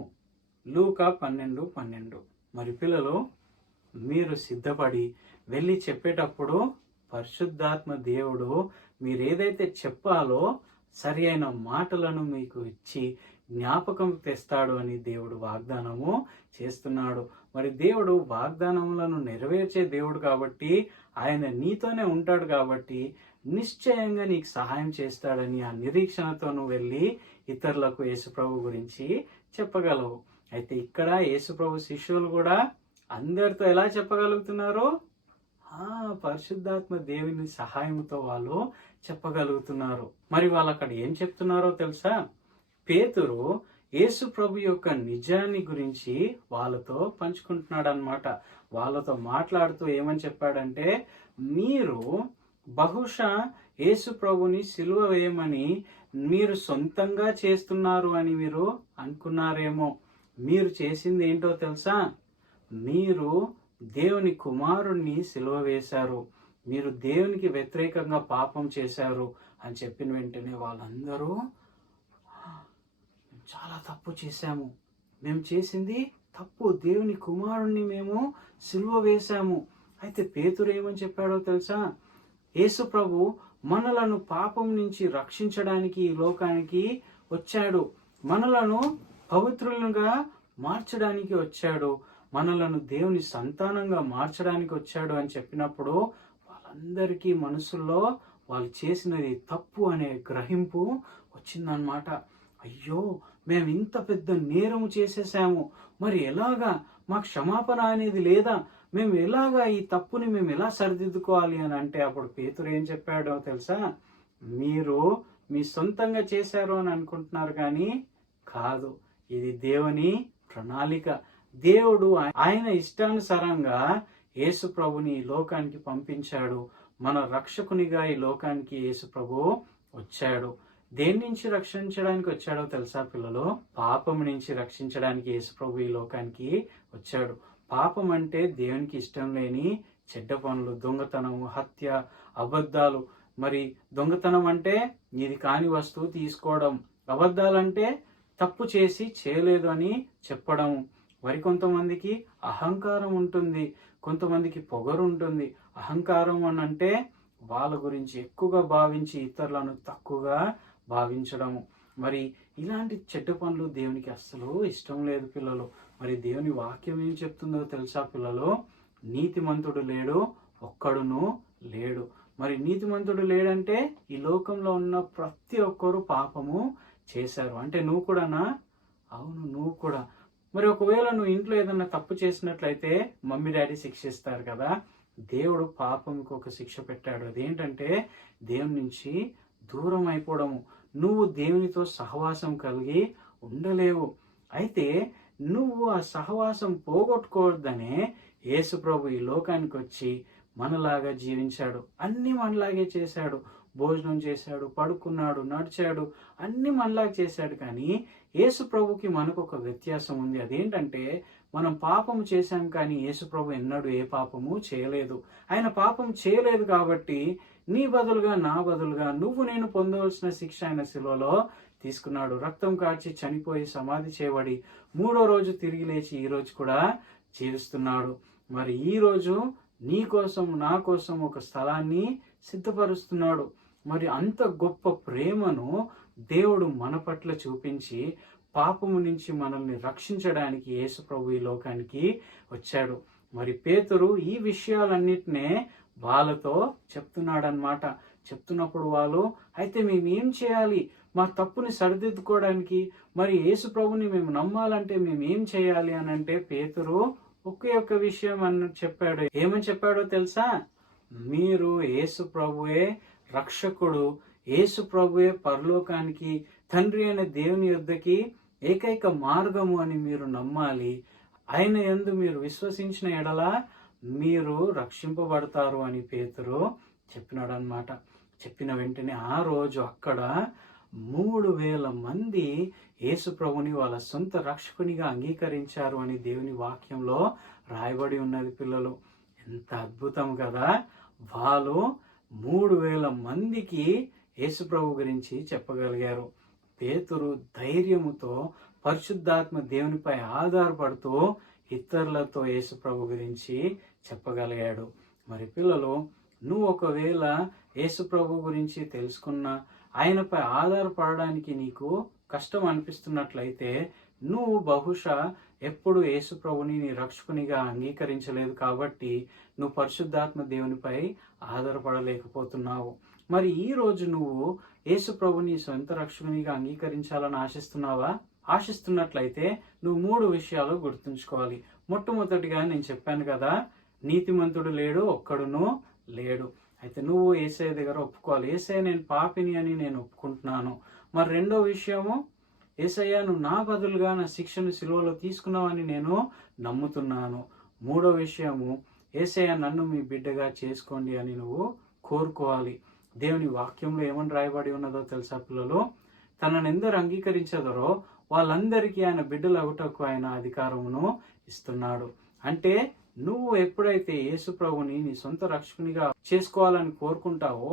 లూకా 12:12. మరి పిల్లలు, మీరు సిద్ధపడి వెళ్ళి చెప్పేటప్పుడు పరిశుద్ధాత్మ దేవుడు మీరు ఏదైతే చెప్పాలో సరి అయిన మాటలను మీకు ఇచ్చి జ్ఞాపకం తెస్తాడు అని దేవుడు వాగ్దానము చేస్తున్నాడు. మరి దేవుడు వాగ్దానములను నెరవేర్చే దేవుడు కాబట్టి ఆయన నీతోనే ఉంటాడు కాబట్టి నిశ్చయంగా నీకు సహాయం చేస్తాడని ఆ నిరీక్షణతో నువ్వు వెళ్ళి ఇతరులకు యేసుప్రభు గురించి చెప్పగలవు. అయితే ఇక్కడ యేసుప్రభు శిష్యులు కూడా అందరితో ఎలా చెప్పగలుగుతున్నారు? పరిశుద్ధాత్మ దేవుని సహాయంతో వాళ్ళు చెప్పగలుగుతున్నారు. మరి వాళ్ళు అక్కడ ఏం చెప్తున్నారో తెలుసా? పేతురు యేసు ప్రభు యొక్క నిజాన్ని గురించి వాళ్ళతో పంచుకుంటున్నాడు అన్నమాట. వాళ్ళతో మాట్లాడుతూ ఏమని చెప్పాడంటే, మీరు బహుశా యేసు ప్రభుని సిలువ వేయమని మీరు సొంతంగా చేస్తున్నారు అని మీరు అనుకున్నారేమో. మీరు చేసింది ఏంటో తెలుసా? మీరు దేవుని కుమారుణ్ణి సిలువ వేశారు, మీరు దేవునికి వ్యతిరేకంగా పాపం చేశారు అని చెప్పిన వెంటనే వాళ్ళందరూ చాలా తప్పు చేశాము, మేము చేసింది తప్పు, దేవుని కుమారుణ్ణి మేము సిలువ వేశాము. అయితే పేతురు ఏమని చెప్పాడో తెలుసా? యేసు ప్రభు మనలను పాపం నుంచి రక్షించడానికి ఈ లోకానికి వచ్చాడు, మనలను పవిత్రులుగా మార్చడానికి వచ్చాడు, మనలను దేవుని సంతానంగా మార్చడానికి వచ్చాడు అని చెప్పినప్పుడు వాళ్ళందరికీ మనసుల్లో వాళ్ళు చేసినది తప్పు అనే గ్రహింపు వచ్చిందనమాట. అయ్యో, మేము ఇంత పెద్ద నేరము చేసేసాము, మరి ఎలాగా మాకు క్షమాపణ అనేది లేదా, మేము ఎలాగా ఈ తప్పుని మేము ఎలా సరిదిద్దుకోవాలి అని అంటే అప్పుడు పేతురు ఏం చెప్పాడో తెలుసా? మీరు మీ సొంతంగా చేశారు అని అనుకుంటున్నారు కానీ కాదు, ఇది దేవుని ప్రణాళిక. దేవుడు ఆయన ఇష్టానుసారంగా యేసు ప్రభుని ఈ లోకానికి పంపించాడు, మన రక్షకునిగా ఈ లోకానికి యేసు ప్రభు వచ్చాడు. దేని నుంచి రక్షించడానికి వచ్చాడో తెలుసా పిల్లలు? పాపం నుంచి రక్షించడానికి యేసు ప్రభు ఈ లోకానికి వచ్చాడు. పాపం అంటే దేవునికి ఇష్టం లేని చెడ్డ పనులు, దొంగతనము, హత్య, అబద్ధాలు. మరి దొంగతనం అంటే ఇది కాని వస్తువు తీసుకోవడం, అబద్ధాలంటే తప్పు చేసి చేయలేదు అని చెప్పడం. మరి కొంతమందికి అహంకారం ఉంటుంది, కొంతమందికి పొగరు ఉంటుంది. అహంకారం అని అంటే వాళ్ళ గురించి ఎక్కువగా భావించి ఇతరులను తక్కువగా భావించడము. మరి ఇలాంటి చెడ్డ పనులు దేవునికి అస్సలు ఇష్టం లేదు పిల్లలు. మరి దేవుని వాక్యం ఏం చెప్తుందో తెలుసా పిల్లలు? నీతిమంతుడు లేడు, ఒక్కడును లేడు. మరి నీతిమంతుడు లేడంటే ఈ లోకంలో ఉన్న ప్రతి ఒక్కరు పాపము చేశారు. అంటే నువ్వు కూడానా? అవును, నువ్వు కూడా. మరి ఒకవేళ నువ్వు ఇంట్లో ఏదన్నా తప్పు చేసినట్లయితే మమ్మీ డాడీ శిక్షిస్తారు కదా. దేవుడు పాపంకి ఒక శిక్ష పెట్టాడు. అదేంటంటే దేవుని నుంచి దూరం అయిపోవడము. నువ్వు దేవునితో సహవాసం కలిగి ఉండలేవు. అయితే నువ్వు ఆ సహవాసం పోగొట్టుకోవద్దనే యేసు ప్రభు ఈ లోకానికి వచ్చి మనలాగా జీవించాడు, అన్ని మనలాగే చేశాడు. భోజనం చేశాడు, పడుకున్నాడు, నడిచాడు, అన్ని మనలాగా చేశాడు. కానీ యేసు ప్రభుకి మనకు ఒక వ్యత్యాసం ఉంది. అదేంటంటే మనం పాపము చేశాం కానీ యేసు ప్రభు ఎన్నడూ ఏ పాపము చేయలేదు. ఆయన పాపం చేయలేదు కాబట్టి నీ బదులుగా, నా బదులుగా నువ్వు నేను పొందవలసిన శిక్ష ఆయన శిలువలో తీసుకున్నాడు. రక్తం కార్చి చనిపోయి సమాధి చేయబడి 3వ రోజు తిరిగి లేచి ఈ రోజు కూడా జీవిస్తున్నాడు. మరి ఈ రోజు నీ కోసం, నా కోసం ఒక స్థలాన్ని సిద్ధపరుస్తున్నాడు. మరి అంత గొప్ప ప్రేమను దేవుడు మన పట్ల చూపించి పాపము నుంచి మనల్ని రక్షించడానికి యేసు ప్రభు ఈ లోకానికి వచ్చాడు. మరి పేతురు ఈ విషయాలన్నిటినే వాళ్ళతో చెప్తున్నాడనమాట. చెప్తున్నప్పుడు వాళ్ళు, అయితే మేము ఏం చేయాలి, మా తప్పుని సరిదిద్దుకోవడానికి, మరి యేసు ప్రభుని మేము నమ్మాలంటే మేము ఏం చేయాలి అని అంటే పేతురు ఒకే ఒక విషయం అని చెప్పాడు. ఏమని చెప్పాడో తెలుసా? మీరు యేసు ప్రభువే రక్షకుడు, యేసు ప్రభువే పరలోకానికి, తండ్రి అయిన దేవుని యొద్దకి ఏకైక మార్గము అని మీరు నమ్మాలి. ఆయన యందు మీరు విశ్వసించిన ఎడల మీరు రక్షింపబడతారు అని పేతురు చెప్పినాడు అన్నమాట. చెప్పిన వెంటనే ఆ రోజు అక్కడ 3,000 మంది యేసు ప్రభుని వాళ్ళ సొంత రక్షకునిగా అంగీకరించారు అని దేవుని వాక్యంలో రాయబడి ఉన్నది పిల్లలు. ఎంత అద్భుతం కదా! వాళ్ళు 3,000 మందికి యేసు ప్రభు గురించి చెప్పగలిగారు. పేతురు ధైర్యముతో పరిశుద్ధాత్మ దేవునిపై ఆధారపడుతూ ఇతరులతో యేసు ప్రభు గురించి చెప్పగలిగాడు. మరి పిల్లలు, నువ్వు ఒకవేళ యేసు ప్రభు గురించి తెలుసుకున్నా, ఆయనపై ఆధారపడడానికి నీకు కష్టం అనిపిస్తున్నట్లయితే నువ్వు బహుశా ఎప్పుడు యేసు ప్రభుని నీ రక్షకునిగా అంగీకరించలేదు కాబట్టి నువ్వు పరిశుద్ధాత్మ దేవునిపై ఆధారపడలేకపోతున్నావు. మరి ఈ రోజు నువ్వు యేసు ప్రభుని సొంత రక్షకునిగా అంగీకరించాలని ఆశిస్తున్నావా? ఆశిస్తున్నట్లయితే నువ్వు 3 విషయాలు గుర్తుంచుకోవాలి. మొట్టమొదటిగా నేను చెప్పాను కదా, నీతిమంతుడు లేడు, ఒక్కడును లేడు. అయితే నువ్వు యేసయ్య దగ్గర ఒప్పుకోవాలి. యేసయ్య నేను పాపిని అని నేను ఒప్పుకుంటున్నాను. మరి రెండో విషయము, యేసయ్య నువ్వు నా బదులుగా నా శిక్షను సిలువలో తీసుకున్నావని నేను నమ్ముతున్నాను. మూడో విషయము, యేసయ్య నన్ను మీ బిడ్డగా చేసుకోండి అని నువ్వు కోరుకోవాలి. దేవుని వాక్యంలో ఏమని రాయబడి ఉన్నదో తెలుసా పిల్లలు? తనను ఎందరు అంగీకరించదరో వాళ్ళందరికీ ఆయన బిడ్డలు అగుటకు ఆయన అధికారమును ఇస్తున్నాడు. అంటే నువ్వు ఎప్పుడైతే యేసు ప్రభుని నీ సొంత రక్షకునిగా చేసుకోవాలని కోరుకుంటావో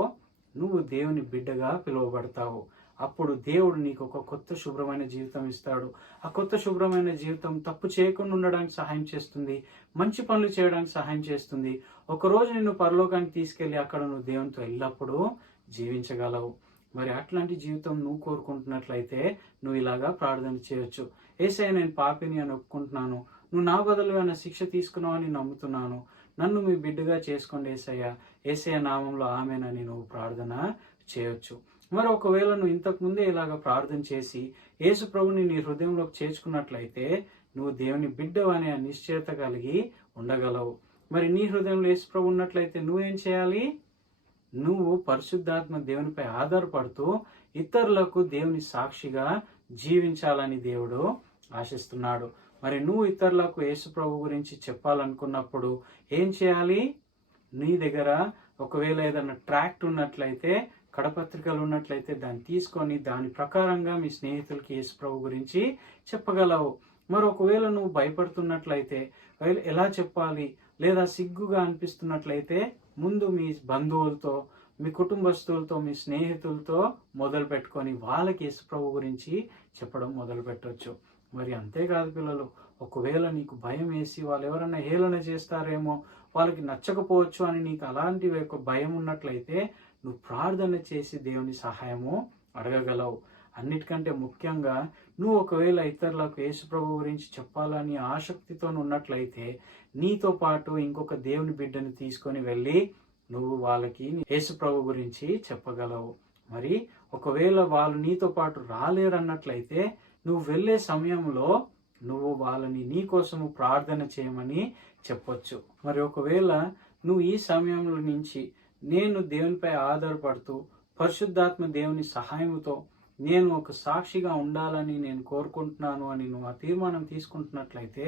నువ్వు దేవుని బిడ్డగా పిలువబడతావు. అప్పుడు దేవుడు నీకు ఒక కొత్త శుభ్రమైన జీవితం ఇస్తాడు. ఆ కొత్త శుభ్రమైన జీవితం తప్పు చేయకుండా ఉండడానికి సహాయం చేస్తుంది, మంచి పనులు చేయడానికి సహాయం చేస్తుంది. ఒకరోజు నిన్ను పరలోకానికి తీసుకెళ్లి అక్కడ నువ్వు దేవునితో ఎల్లప్పుడూ జీవించగలవు. మరి అట్లాంటి జీవితం నువ్వు కోరుకుంటున్నట్లయితే నువ్వు ఇలాగా ప్రార్థన చేయొచ్చు. యేసయ్య నేను పాపిని అని ఒప్పుకుంటున్నాను, నువ్వు నా బదులుగా నా శిక్ష తీసుకున్నావు అని నమ్ముతున్నాను, నన్ను మీ బిడ్డగా చేసుకోండి యేసయ్య. యేసయ్య నామంలో ఆమేనని నువ్వు ప్రార్థన చేయొచ్చు. మరి ఒకవేళ నువ్వు ఇంతకు ముందే ఇలాగ ప్రార్థన చేసి యేసు ప్రభుని నీ హృదయంలోకి చేర్చుకున్నట్లయితే నువ్వు దేవుని బిడ్డవు అనే నిశ్చయత కలిగి ఉండగలవు. మరి నీ హృదయంలో యేసు ప్రభు ఉన్నట్లయితే నువ్వేం చేయాలి? నువ్వు పరిశుద్ధాత్మ దేవునిపై ఆధారపడుతూ ఇతరులకు దేవుని సాక్షిగా జీవించాలని దేవుడు ఆశిస్తున్నాడు. మరి నువ్వు ఇతరులకు యేసు ప్రభు గురించి చెప్పాలనుకున్నప్పుడు ఏం చేయాలి? నీ దగ్గర ఒకవేళ ఏదైనా ట్రాక్ట్ ఉన్నట్లయితే, కడపత్రికలు ఉన్నట్లయితే దాన్ని తీసుకొని దాని ప్రకారంగా మీ స్నేహితులకి యేసు ప్రభు గురించి చెప్పగలవు. మరి ఒకవేళ నువ్వు భయపడుతున్నట్లయితే ఎలా చెప్పాలి, లేదా సిగ్గుగా అనిపిస్తున్నట్లయితే ముందు మీ బంధువులతో, మీ కుటుంబస్తులతో, మీ స్నేహితులతో మొదలు పెట్టుకొని వాళ్ళకి యేసు ప్రభు గురించి చెప్పడం మొదలు పెట్టవచ్చు. మరి అంతేకాదు పిల్లలు, ఒకవేళ నీకు భయం వేసి వాళ్ళు ఎవరైనా హేళన చేస్తారేమో, వాళ్ళకి నచ్చకపోవచ్చు అని నీకు అలాంటి ఒక భయం ఉన్నట్లయితే నువ్వు ప్రార్థన చేసి దేవుని సహాయము అడగగలవు. అన్నిటికంటే ముఖ్యంగా నువ్వు ఒకవేళ ఇతరులకు యేసు ప్రభు గురించి చెప్పాలని ఆసక్తితో ఉన్నట్లయితే నీతో పాటు ఇంకొక దేవుని బిడ్డని తీసుకొని వెళ్ళి నువ్వు వాళ్ళకి యేసు ప్రభు గురించి చెప్పగలవు. మరి ఒకవేళ వాళ్ళు నీతో పాటు రాలేరన్నట్లయితే నువ్వు వెళ్ళే సమయంలో నువ్వు వాళ్ళని నీ కోసము ప్రార్థన చేయమని చెప్పొచ్చు. మరి ఒకవేళ నువ్వు ఈ సమయంలో నుంచి నేను దేవునిపై ఆధారపడుతూ పరిశుద్ధాత్మ దేవుని సహాయంతో నేను ఒక సాక్షిగా ఉండాలని నేను కోరుకుంటున్నాను అని నువ్వు ఆ తీర్మానం తీసుకుంటున్నట్లయితే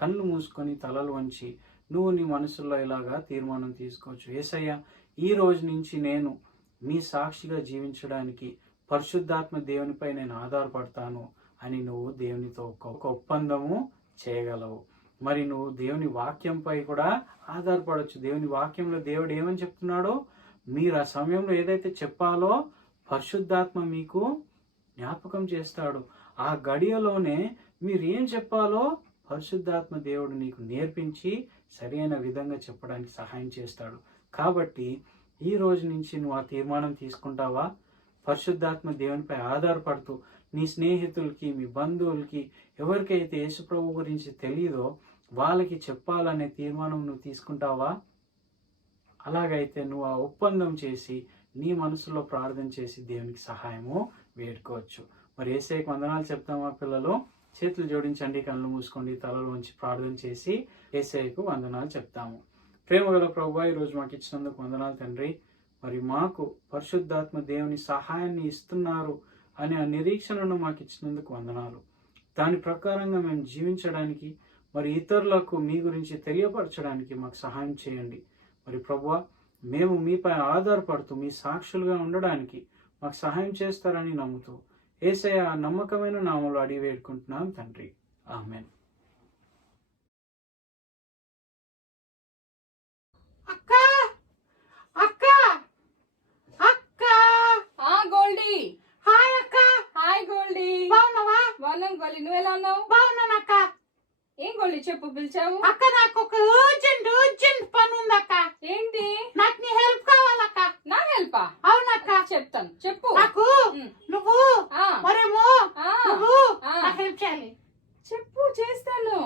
కళ్ళు మూసుకొని తలలు వంచి నువ్వు నీ మనసులో ఇలాగా తీర్మానం తీసుకోవచ్చు. యేసయ్య, ఈ రోజు నుంచి నేను మీ సాక్షిగా జీవించడానికి పరిశుద్ధాత్మ దేవునిపై నేను ఆధారపడతాను అని నువ్వు దేవునితో ఒక ఒప్పందము చేయగలవు. మరి నువ్వు దేవుని వాక్యంపై కూడా ఆధారపడవచ్చు. దేవుని వాక్యంలో దేవుడు ఏమని చెప్తున్నాడో మీరు ఆ సమయంలో ఏదైతే చెప్పాలో పరిశుద్ధాత్మ మీకు జ్ఞాపకం చేస్తాడు. ఆ గడియలోనే మీరు ఏం చెప్పాలో పరిశుద్ధాత్మ దేవుడు నీకు నేర్పించి సరైన విధంగా చెప్పడానికి సహాయం చేస్తాడు. కాబట్టి ఈ రోజు నుంచి నువ్వు ఆ తీర్మానం తీసుకుంటావా? పరిశుద్ధాత్మ దేవునిపై ఆధారపడుతూ నీ స్నేహితులకి, మీ బంధువులకి, ఎవరికైతే యేసు ప్రభు గురించి తెలియదో వాళ్ళకి చెప్పాలనే తీర్మానం నువ్వు తీసుకుంటావా? అలాగైతే నువ్వు ఆ ఒప్పందం చేసి నీ మనసులో ప్రార్థన చేసి దేవునికి సహాయము వేడుకోవచ్చు. మరి యేసయ్యకు వందనాలు చెప్తామా పిల్లలు? చేతులు జోడించండి, కళ్ళు మూసుకోండి, తలలు ఉంచి ప్రార్థన చేసి యేసయ్యకు వందనాలు చెప్తాము. ప్రేమగల ప్రభువా, ఈరోజు మాకు ఇచ్చినందుకు వందనాలు తండ్రి. మరి మాకు పరిశుద్ధాత్మ దేవుని సహాయాన్ని ఇస్తున్నారు అనే ఆ నిరీక్షణను మాకు ఇచ్చినందుకు వందనాలు. దాని ప్రకారంగా మేము జీవించడానికి, మరి ఇతరులకు మీ గురించి తెలియపరచడానికి మాకు సహాయం చేయండి. మరి ప్రభువా, మేము మీపై ఆధారపడుతూ మీ సాక్షులుగా ఉండడానికి మాకు సహాయం చేస్తారని నమ్ముతూ యేసయ్య నమ్మకమైన నామములో అడిగి వేడుకుంటున్నాం తండ్రి. ఆమేన్. గోల్డీ, హాయ్ అక్క. హాయ్ గోల్డీ. బాగున్నావా? బాగున్నాను గోల్డీ, నువ్వు ఎలా ఉన్నావు? బాగున్నాను అక్క. ఏం గోల్డీ చెప్పు, పిలిచావు? అక్క నాకు ఒక urgent పని ఉంది అక్క. ఏంటి? నాకు నీ హెల్ప్ కావాలక్క. నా హెల్పా? అవునక్క. చెప్తాను, చెప్పు. నాకు నువ్వు ఆ, మరేమో ఆ, నువ్వు ఆ. నాకు హెల్ప్ చేయాలి. చెప్పు, చేస్తాను.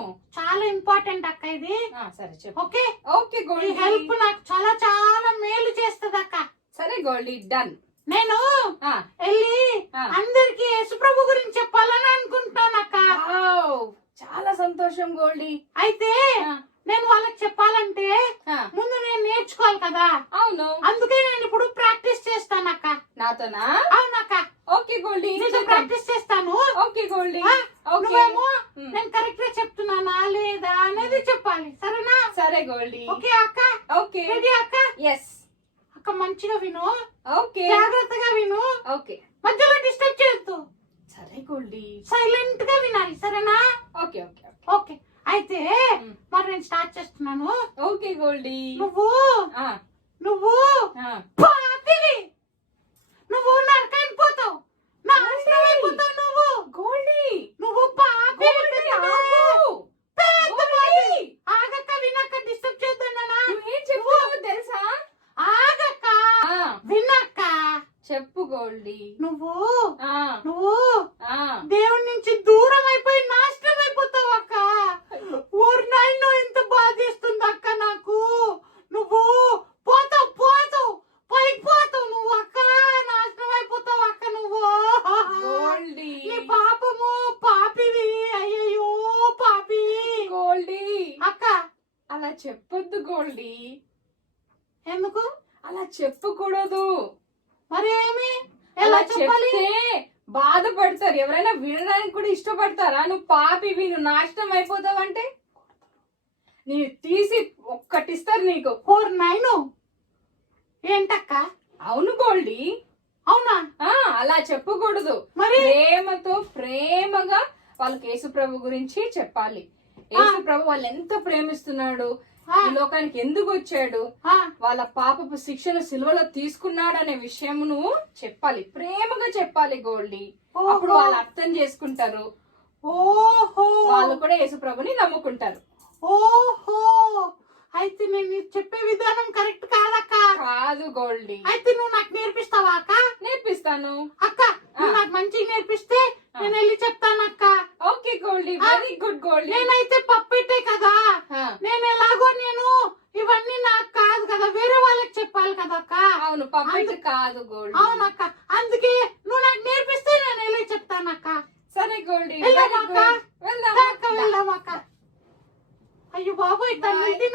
ఇంపార్టెంట్ అక్క ఇది. సరే చెప్పు. ఓకే ఓకే ఈ గోల్డీ, హెల్ప్ నాకు చాలా చాలా మేలు చేస్తుంది అక్క. సరే గోల్డీ, డన్. నేను వెళ్ళి అందరికి యేసుప్రభు గురించి చెప్పాలని అనుకుంటాను అక్క. చాలా సంతోషం గోల్డీ. అయితే నేను వాళ్ళకి చెప్పాలంటే ముందు నేను నేర్చుకోవాలి కదా. అవును, అందుకే నేను ఇప్పుడు ప్రాక్టీస్ చేస్తాను అక్క. నాతోనా? అవునక్క. ఓకే గోల్డీ, ప్రాక్టీస్ చేస్తాను. ఓకే గోల్డీ. నువ్వేమో నేను కరెక్ట్ గా చెప్తున్నానా లేదా అనేది చెప్పాలి, సరేనా? సరే గోల్డీ. ఓకే అక్క. ఓకే రెడీ అక్క? ఎస్. అక్క మంచిగా విను, ఓకే జాగ్రత్తగా విను, ఓకే. మధ్యలో డిస్టర్బ్ చేయొద్దు. సరే గోల్డీ, సైలెంట్ గా వినాలి, సరేనా? Okay okay okay. అయితే మరి నేను స్టార్ట్ చేస్తున్నాను. ఓకే గోల్డీ. నువ్వు ఆ, నువ్వు ఆ. పాపివి. నువ్వు నరకానికి పోతావు, నాశనం అయిపోతావు. నువ్వు గోల్డీ, నువ్వు పాపివి. గోల్డీ, పెద్ద ఆగు. పాపి. ఆగక్క, వినక్క, డిస్టర్బ్ చేద్దానా? నువ్వేం చెప్తున్నావో తెలుసా? ఆగక్క, ఆ, వినక్క. చెప్పు గోల్డీ. నువ్వు ఆ, నువ్వు ఆ. దేవుడి నుంచి దూరం అయిపోయి నాశనం అయిపోతావు అక్క. ఊరు నాయనో ఎంత బాధేస్తుంది అక్క నాకు. నువ్వు పోతావు పోతావు పైకి పోతావు నువ్వు అక్క. నాశనం అయిపోతావు అక్క నువ్వు. గోల్డీ, నీ పాపము పాపివి. అయ్యయ్యో పాపి. గోల్డీ, అక్క అలా చెప్పొద్దు గోల్డీ. ఎందుకు అలా చెప్పకూడదు. మరి ఏమి ఎలా అలా చెప్పాలి? చెప్తే బాధపడతారు. ఎవరైనా వినడానికి కూడా ఇష్టపడతారా? నువ్వు పాపివి, నువ్వు నాశనం అయిపోతావంటే నేను తీసి ఒక్కటిస్తారు నీకు. ఊరు నాయను ఏంటక్క? అవును గోల్డీ. అవునా? అలా చెప్పకూడదు. మరి ప్రేమగా వాళ్ళకి యేసుప్రభు గురించి చెప్పాలి. యేసుప్రభు వాళ్ళు ఎంత ప్రేమిస్తున్నాడు, ఈ లోకానికి ఎందుకు వచ్చాడు, వాళ్ళ పాపపు శిక్షను సిలువలో తీసుకున్నాడు అనే విషయం నువ్వు చెప్పాలి. ప్రేమగా చెప్పాలి గోల్డీ. అప్పుడు వాళ్ళు అర్థం చేసుకుంటారు. ఓహో, వాళ్ళు కూడా యేసుప్రభుని నమ్ముకుంటారు. ఓహో, అయితే నేను చెప్పే విధానం కరెక్ట్ కాదక్క. కాదు గోల్డీ. అయితే నువ్వు నాకు నేర్పిస్తావా అక్క? నేర్పిస్తాను అక్క, నువ్వు నాకు మంచిగా నేర్పిస్తే నేను వెళ్ళి చెప్తాను అక్క. Okay Goldie, very good Goldie. నేనైతే పప్పెట్టే కదా. నేను ఎలాగో ఇవన్నీ నాకు కాదు కదా, వేరే వాళ్ళకి చెప్పాలి కదా అక్క. అవును, పప్పెట్ కాదు గోల్డీ. అవునక్క, అందుకే నువ్వు నాకు నేర్పిస్తే నేను వెళ్ళి చెప్తానక్క. సరే గోల్డీ, వెళ్దామక్క. వెళ్దాం. వెళ్దామక్క. అయ్యో బాబోయ్,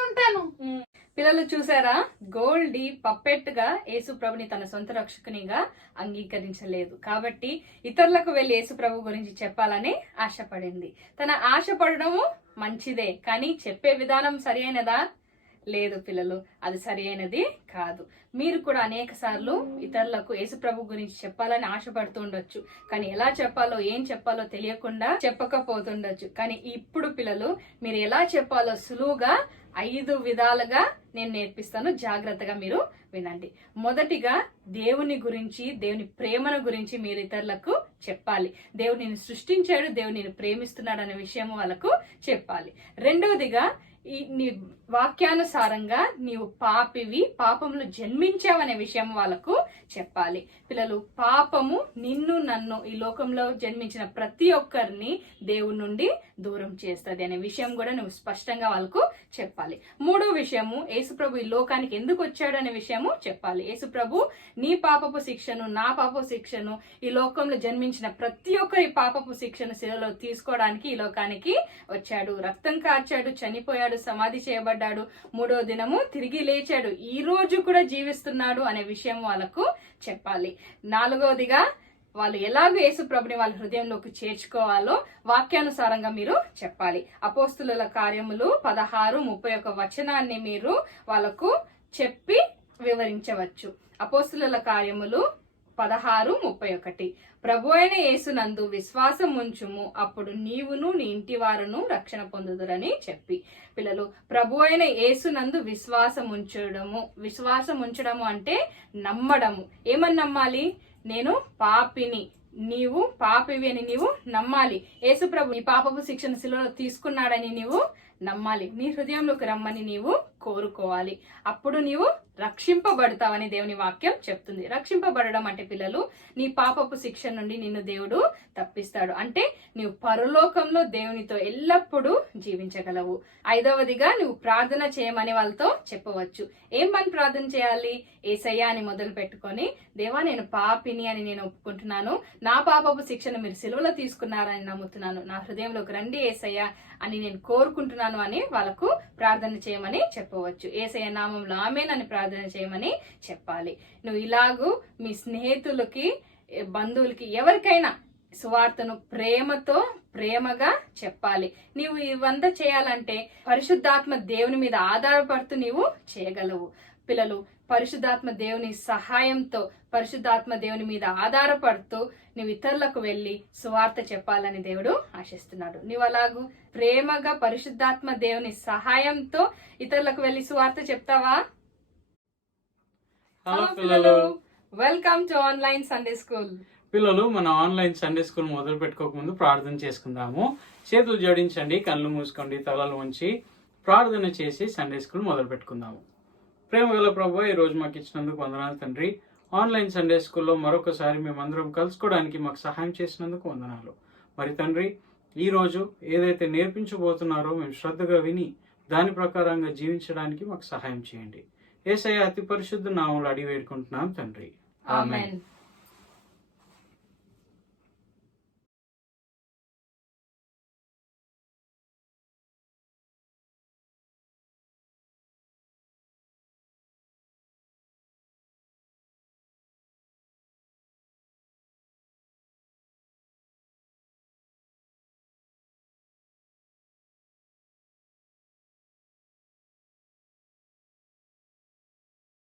ఉంటాను. పిల్లలు చూసారా, గోల్డీ పప్పెట్ గా యేసు ప్రభుని తన సొంత రక్షకునిగా అంగీకరించలేదు. కాబట్టి ఇతరులకు వెళ్లి యేసు ప్రభు గురించి చెప్పాలని ఆశపడింది. తన ఆశపడము మంచిదే, కానీ చెప్పే విధానం సరి అయినదా? లేదు పిల్లలు, అది సరి అయినది కాదు. మీరు కూడా అనేక సార్లు ఇతరులకు యేసు ప్రభు గురించి చెప్పాలని ఆశపడుతూ ఉండొచ్చు, కానీ ఎలా చెప్పాలో ఏం చెప్పాలో తెలియకుండా చెప్పకపోతుండొచ్చు. కానీ ఇప్పుడు పిల్లలు మీరు ఎలా చెప్పాలో సులువుగా 5 విధాలుగా నేను నేర్పిస్తాను. జాగ్రత్తగా మీరు వినండి. మొదటిగా దేవుని గురించి, దేవుని ప్రేమను గురించి మీరు ఇతరులకు చెప్పాలి. దేవుడు నిన్ను సృష్టించాడు, దేవుడు నిన్ను ప్రేమిస్తున్నాడు అనే విషయం వాళ్ళకు చెప్పాలి. రెండవదిగా నీ వాక్యానుసారంగా నీవు పాపివి, పాపములు జన్మించావనే విషయం వాళ్ళకు చెప్పాలి. పిల్లలు, పాపము నిన్ను నన్ను ఈ లోకంలో జన్మించిన ప్రతి ఒక్కరిని దేవుడి నుండి దూరం చేస్తుంది అనే విషయం కూడా నువ్వు స్పష్టంగా వాళ్ళకు చెప్పాలి. మూడో విషయము, యేసుప్రభు ఈ లోకానికి ఎందుకు వచ్చాడు అనే విషయము చెప్పాలి. యేసుప్రభు నీ పాపపు శిక్షను, నా పాపపు శిక్షను, ఈ లోకంలో జన్మించిన ప్రతి ఒక్కరి పాపపు శిక్షను శిలలో తీసుకోవడానికి ఈ లోకానికి వచ్చాడు. రక్తం కార్చాడు, చనిపోయాడు, సమాధి చేయబడ్డాడు, 3వ దినము తిరిగి లేచాడు, ఈ రోజు కూడా జీవిస్తున్నాడు అనే విషయం వాళ్ళకు చెప్పాలి. 4వదిగా వాళ్ళు ఎలాగో యేసు ప్రభుని వాళ్ళ హృదయంలోకి చేర్చుకోవాలో వాక్యానుసారంగా మీరు చెప్పాలి. అపోస్తుల కార్యములు 16:31 వచనాన్ని మీరు వాళ్ళకు చెప్పి వివరించవచ్చు. అపోస్తుల కార్యములు 16:31 ప్రభు అయిన యేసునందు విశ్వాసం ఉంచుము, అప్పుడు నీవును నీ ఇంటి వారును రక్షణ పొందుదురని చెప్పి. పిల్లలు, ప్రభు అయిన యేసునందు విశ్వాసం ఉంచడము అంటే నమ్మడము. ఏమని నమ్మాలి? నేను పాపిని, నీవు పాపివి అని నీవు నమ్మాలి. యేసు ప్రభు నీ పాపపు శిక్షను శిలువలో తీసుకున్నాడని నీవు నమ్మాలి. నీ హృదయంలోకి రమ్మని నీవు కోరుకోవాలి. అప్పుడు నీవు రక్షింపబడతావని దేవుని వాక్యం చెప్తుంది. రక్షింపబడడం అంటే పిల్లలు, నీ పాపపు శిక్ష నుండి నిన్ను దేవుడు తప్పిస్తాడు. అంటే నీవు పరలోకంలో దేవునితో ఎల్లప్పుడూ జీవించగలవు. 5వదిగా నువ్వు ప్రార్థన చేయమని వాళ్ళతో చెప్పవచ్చు. ఏమని ప్రార్థన చేయాలి? యేసయ్యా అని మొదలు పెట్టుకొని, దేవా నేను పాపిని అని నేను ఒప్పుకుంటున్నాను, నా పాపపు శిక్షను మీరు సిలువలో తీసుకున్నారని నమ్ముతున్నాను, నా హృదయంలోకి రండి యేసయ్యా అని నేను కోరుకుంటున్నాను అని వాళ్ళకు ప్రార్థన చేయమని చెప్పవచ్చు. యేసయ్య నామంలో ఆమేన్ అని ప్రార్థన చేయమని చెప్పాలి. నువ్వు ఇలాగూ మీ స్నేహితులకి, బంధువులకి, ఎవరికైనా సువార్తను ప్రేమగా చెప్పాలి. నీవు ఇవంతా చేయాలంటే పరిశుద్ధాత్మ దేవుని మీద ఆధారపడుతూ నీవు చేయగలవు. పిల్లలు, పరిశుద్ధాత్మ దేవుని సహాయంతో, పరిశుద్ధాత్మ దేవుని మీద ఆధారపడుతూ నువ్వు ఇతరులకు వెళ్ళి సువార్త చెప్పాలని దేవుడు ఆశిస్తున్నాడు. నువ్వు అలాగూ ప్రేమగా పరిశుద్ధాత్మ దేవుని సహాయంతో ఇతరులకు వెళ్ళి సువార్త చెప్తావా? హలో పిల్లలు, welcome to online Sunday school. పిల్లలు, మన ఆన్లైన్ సండే స్కూల్ మొదలు పెట్టుకోక ముందు ప్రార్థన చేసుకుందాము. చేతులు జోడించండి, కళ్ళు మూసుకోండి, తలలు ఉంచి ప్రార్థన చేసి సండే స్కూల్ మొదలు పెట్టుకుందాము. ప్రేమ గల ప్రభువా, ఈ రోజు మాకు ఇచ్చినందుకు వందనాలు తండ్రి. ఆన్లైన్ సండే స్కూల్లో మరొకసారి మేమందరం కలుసుకోవడానికి మాకు సహాయం చేసినందుకు వందనాలు. మరి తండ్రి, ఈరోజు ఏదైతే నేర్పించబోతున్నారో మేము శ్రద్ధగా విని దాని ప్రకారంగా జీవించడానికి మాకు సహాయం చేయండి. యేసయ్య అతి పరిశుద్ధ నామములో అడిగి వేడుకుంటున్నాం తండ్రి, ఆమేన్. ఆమేన్.